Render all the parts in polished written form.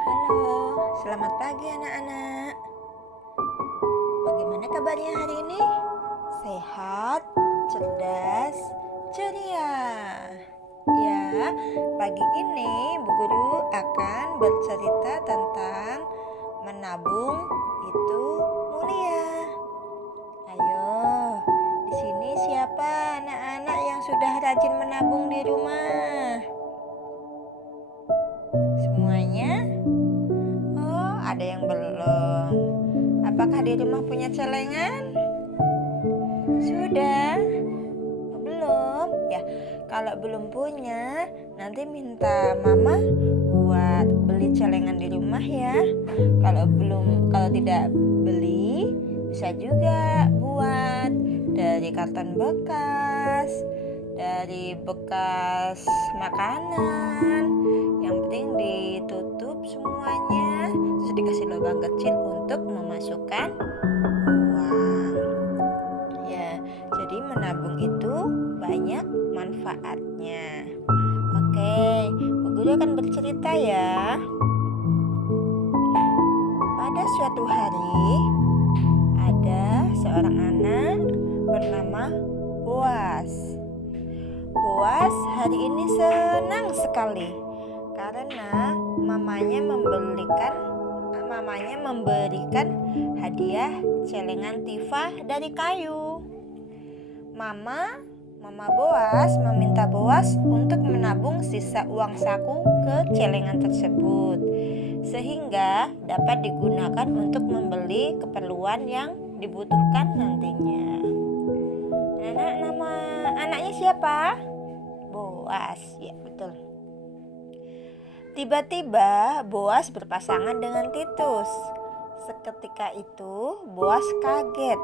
Halo, selamat pagi anak-anak. Bagaimana kabarnya hari ini? Sehat, cerdas, ceria. Ya, pagi ini Bu Guru akan bercerita tentang menabung itu mulia. Ayo, di sini siapa anak-anak yang sudah rajin menabung di rumah? Semuanya? Oh, ada yang belum. Apakah di rumah punya celengan? Sudah? Belum? Ya, kalau belum punya, nanti minta mama buat beli celengan di rumah ya. Kalau tidak beli, bisa juga buat dari karton bekas, dari bekas makanan. Yang penting ditutup semuanya, terus dikasih lubang kecil untuk memasukkan uang. Ya, jadi menabung itu banyak manfaatnya. Oke, Bu Guru akan bercerita ya. Pada suatu hari, ada seorang anak bernama Boas. Boas hari ini senang sekali karena mamanya memberikan hadiah celengan Tifa dari kayu. Mama Boas meminta Boas untuk menabung sisa uang saku ke celengan tersebut sehingga dapat digunakan untuk membeli keperluan yang dibutuhkan nantinya. Nama anaknya siapa? Boas, ya betul. Tiba-tiba Boas berpasangan dengan Titus. Seketika itu Boas kaget,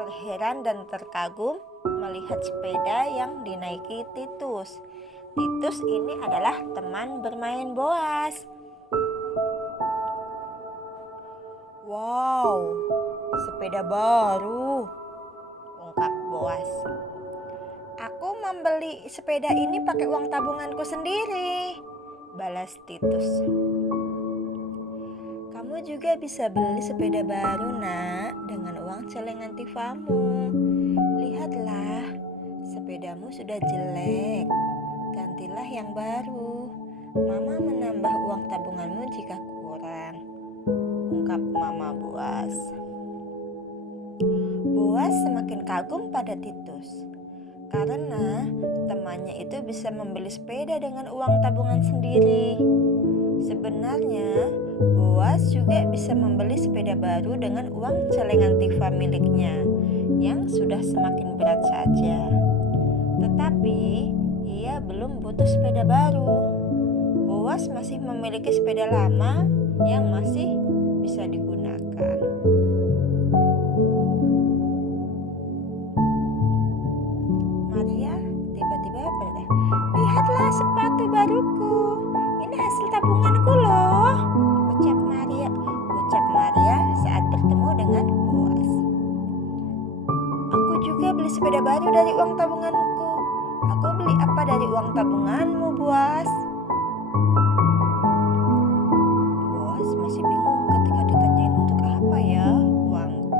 terheran dan terkagum melihat sepeda yang dinaiki Titus. Titus ini adalah teman bermain Boas. Wow, sepeda baru, ungkap Boas. Aku membeli sepeda ini pakai uang tabunganku sendiri, balas Titus. Kamu juga bisa beli sepeda baru, nak, dengan uang celengan Tifamu. Lihatlah, sepedamu sudah jelek. Gantilah yang baru. Mama menambah uang tabunganmu jika kurang, ungkap Mama Boas. Boas semakin kagum pada Titus karena temannya itu bisa membeli sepeda dengan uang tabungan sendiri. Sebenarnya Boas juga bisa membeli sepeda baru dengan uang celengan Tifa miliknya yang sudah semakin berat saja. Tetapi ia belum butuh sepeda baru. Boas masih memiliki sepeda lama yang masih bisa digunakan. Maria tiba-tiba berkata, "Lihatlah sepatu baruku. Ini hasil tabunganku loh," ucap Maria saat bertemu dengan Boas. "Aku juga beli sepeda baru dari uang tabunganku. Aku beli apa dari uang tabunganmu, Boas?" Boas masih bingung ketika ditanyain untuk apa ya uangku.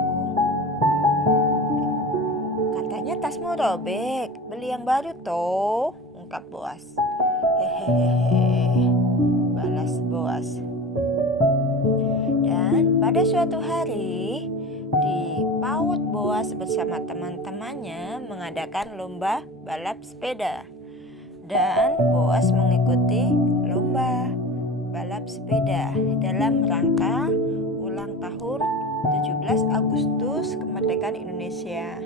"Katanya tasmu robek, beli yang baru toh," ungkap Boas. "Hehehe," balas Boas. Dan pada suatu hari di PAUD, Boas bersama teman-temannya mengadakan lomba balap sepeda. Dan Boas mengikuti lomba balap sepeda dalam rangka ulang tahun 17 Agustus kemerdekaan Indonesia.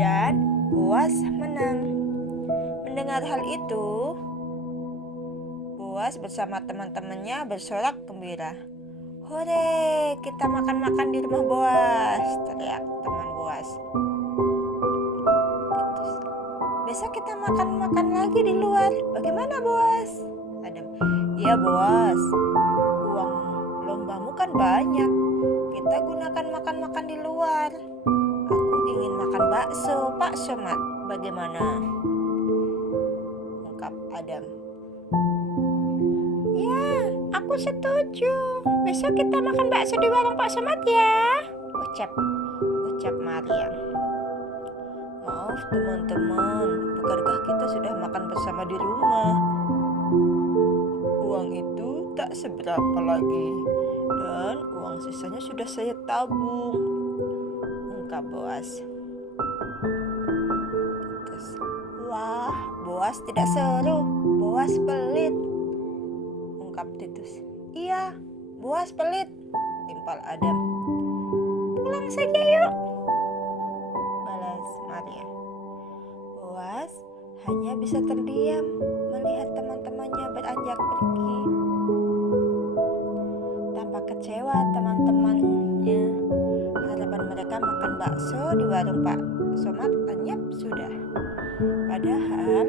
Dan Boas menang. Mendengar hal itu, Boas bersama teman-temannya bersorak gembira. "Hore, kita makan-makan di rumah Boas," teriak teman Boas. "Besok kita makan-makan lagi di luar. Bagaimana, Boas?" Adam. "Iya, Boas. Uang lombamu kan banyak. Kita gunakan makan-makan di luar. Aku ingin makan bakso, Pak Somad. Bagaimana?" ungkap Adam. "Ya, Aku setuju. Besok kita makan bakso di warung Pak Somad ya. Ucap Maria. Maaf teman-teman, bukankah kita sudah makan bersama di rumah? Uang itu tak seberapa lagi, dan uang sisanya sudah saya tabung, ungkap Boas. Terus, wah, Boas tidak seru, Boas pelit, ungkap Titus. Iya, Boas pelit, timpal Adam. Pulang saja yuk, balas Maria. Boas hanya bisa terdiam melihat teman-temannya beranjak pergi. Tampak kecewa teman-temannya. Harapan mereka makan bakso di warung Pak Somad lenyap sudah. Padahal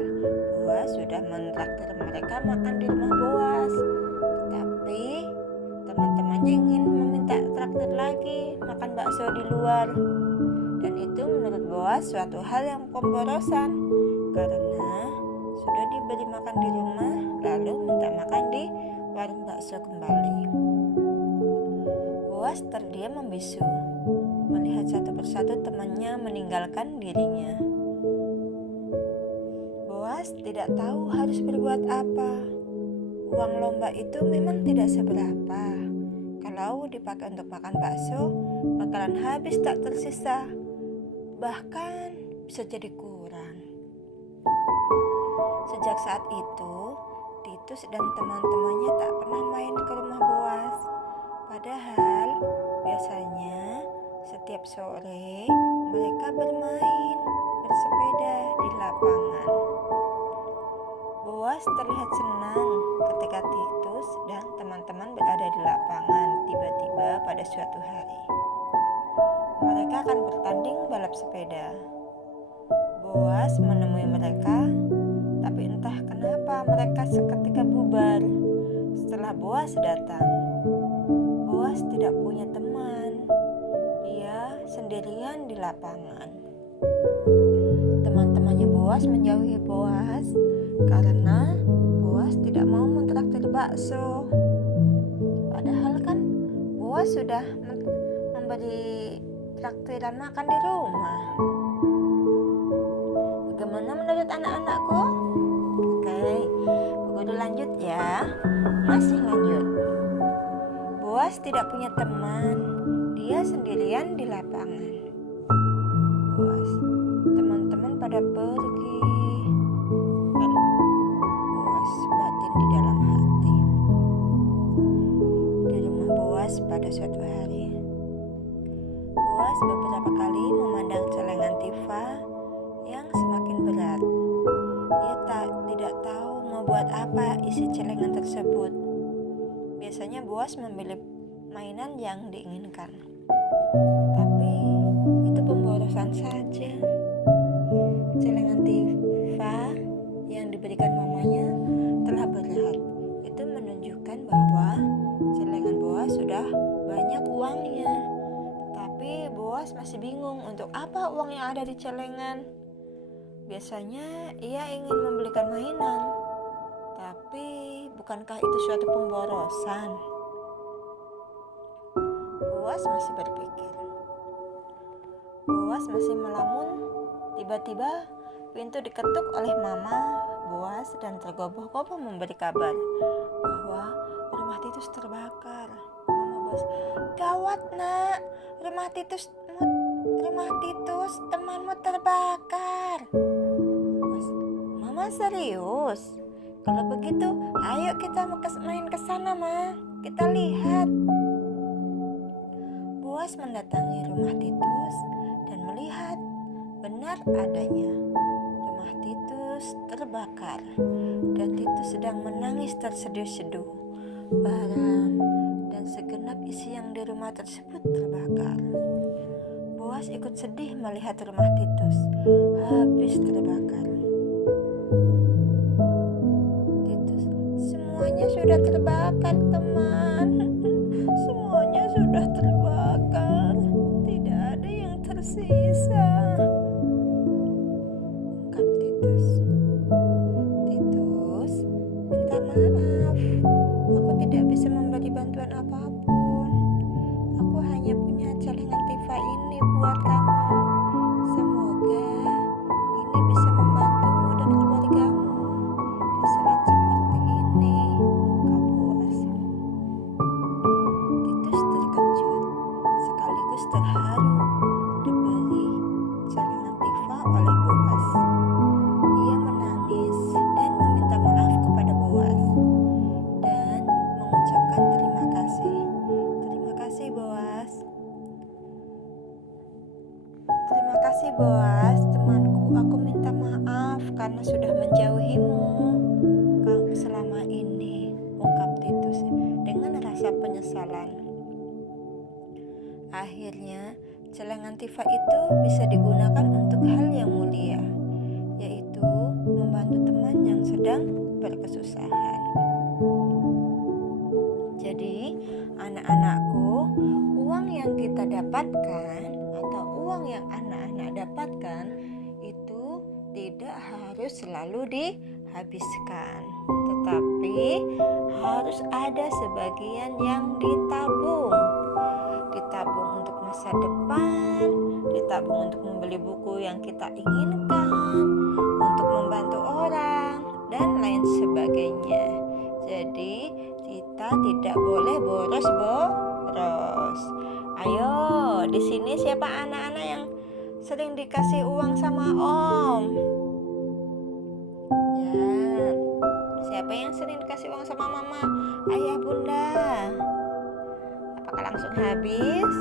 Boas sudah menraktir mereka makan di rumah Boas. Tapi teman-temannya ingin meminta traktir lagi makan bakso di luar. Dan itu menurut Boas suatu hal yang pemborosan, karena sudah diberi makan di rumah lalu minta makan di warung bakso kembali. Boas terdiam membisu melihat satu persatu temannya meninggalkan dirinya. Boas tidak tahu harus berbuat apa. Uang lomba itu memang tidak seberapa. Kalau dipakai untuk makan bakso, bakalan habis tak tersisa. Bahkan bisa jadi kurang. Sejak saat itu, Titus dan teman-temannya tak pernah main ke rumah Boas. Padahal biasanya setiap sore mereka bermain bersepeda di lapangan. Boas terlihat senang ketika Titus dan teman-teman berada di lapangan tiba-tiba pada suatu hari. Mereka akan bertanding balap sepeda. Boas menemui mereka, tapi entah kenapa mereka seketika bubar setelah Boas datang. Boas tidak punya teman. Dia sendirian di lapangan. Teman-temannya Boas menjauhi Boas karena Boas tidak mau mentraktir bakso. Padahal kan Boas sudah memberi traktiran makan di rumah. Bagaimana menurut anak-anakku? Oke, begitu lanjut ya. Masih lanjut. Boas tidak punya teman. Dia sendirian di lapangan. Boas, teman-teman pada pergi. Boas batin di dalam hati. Di rumah Boas pada suatu hari, Boas beberapa kali memandang celengan Tifa yang semakin berat. Ia tidak tahu mau buat apa isi celengan tersebut. Biasanya Boas memilih mainan yang diinginkan. Tapi itu pemborosan saja. Celengan Tifa yang diberikan mamanya telah berat. Itu menunjukkan bahwa celengan Boas sudah banyak uangnya. Tapi Boas masih bingung untuk apa uang yang ada di celengan. Biasanya ia ingin membelikan mainan. Tapi bukankah itu suatu pemborosan? Boas masih berpikir. Boas masih melamun. Tiba-tiba pintu diketuk oleh Mama Boas dan tergopoh-gopoh memberi kabar bahwa rumah Titus terbakar. Mama Boas, gawat nak, rumah Titus temanmu terbakar. Boas, Mama serius? Kalau begitu, ayo kita main ke sana, Ma. Kita lihat. Boas mendatangi rumah Titus dan melihat benar adanya. Rumah Titus terbakar dan Titus sedang menangis terseduh-seduh. Barang dan segenap isi yang di rumah tersebut terbakar. Boas ikut sedih melihat rumah Titus habis terbakar. Titus, semuanya sudah terbakar, teman. Semuanya sudah terbakar. Tidak ada yang tersisa, ungkap Titus. Titus, minta maaf. Aku tidak bisa kasih Boas, temanku. Aku minta maaf karena sudah menjauhimu selama ini, ungkap Titus dengan rasa penyesalan. Akhirnya, celengan Tifa itu bisa digunakan untuk hal yang mulia, yaitu membantu teman yang sedang berkesusahan. Jadi, anak-anakku, uang yang kita dapatkan atau uang yang anak-anak dapatkan itu tidak harus selalu dihabiskan, tetapi harus ada sebagian yang ditabung untuk masa depan, ditabung untuk membeli buku yang kita inginkan, untuk membantu orang, dan lain sebagainya. Jadi kita tidak boleh boros. Ayo, di sini siapa anak-anak yang sering dikasih uang sama Om? Ya, siapa yang sering dikasih uang sama Mama, Ayah, Bunda? Apakah langsung habis?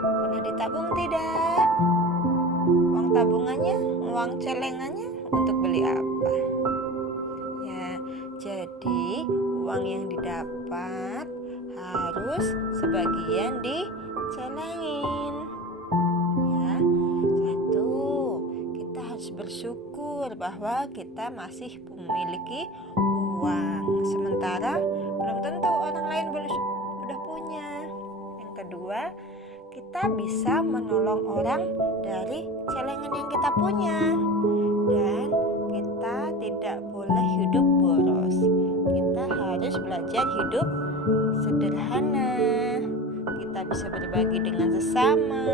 Pernah ditabung tidak? Uang tabungannya, uang celengannya untuk beli apa? Ya, jadi uang yang didapat harus sebagian dicelengin. Ya, satu, kita harus bersyukur bahwa kita masih memiliki uang, sementara belum tentu orang lain udah punya. Yang kedua, kita bisa menolong orang dari celengan yang kita punya, dan kita tidak boleh hidup boros. Kita harus belajar hidup sederhana. Kita bisa berbagi dengan sesama,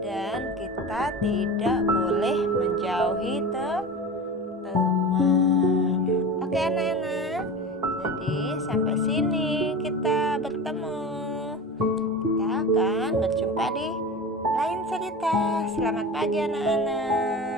dan kita tidak boleh menjauhi teman. Oke anak-anak, jadi sampai sini kita bertemu. Kita akan berjumpa di lain cerita. Selamat pagi anak-anak.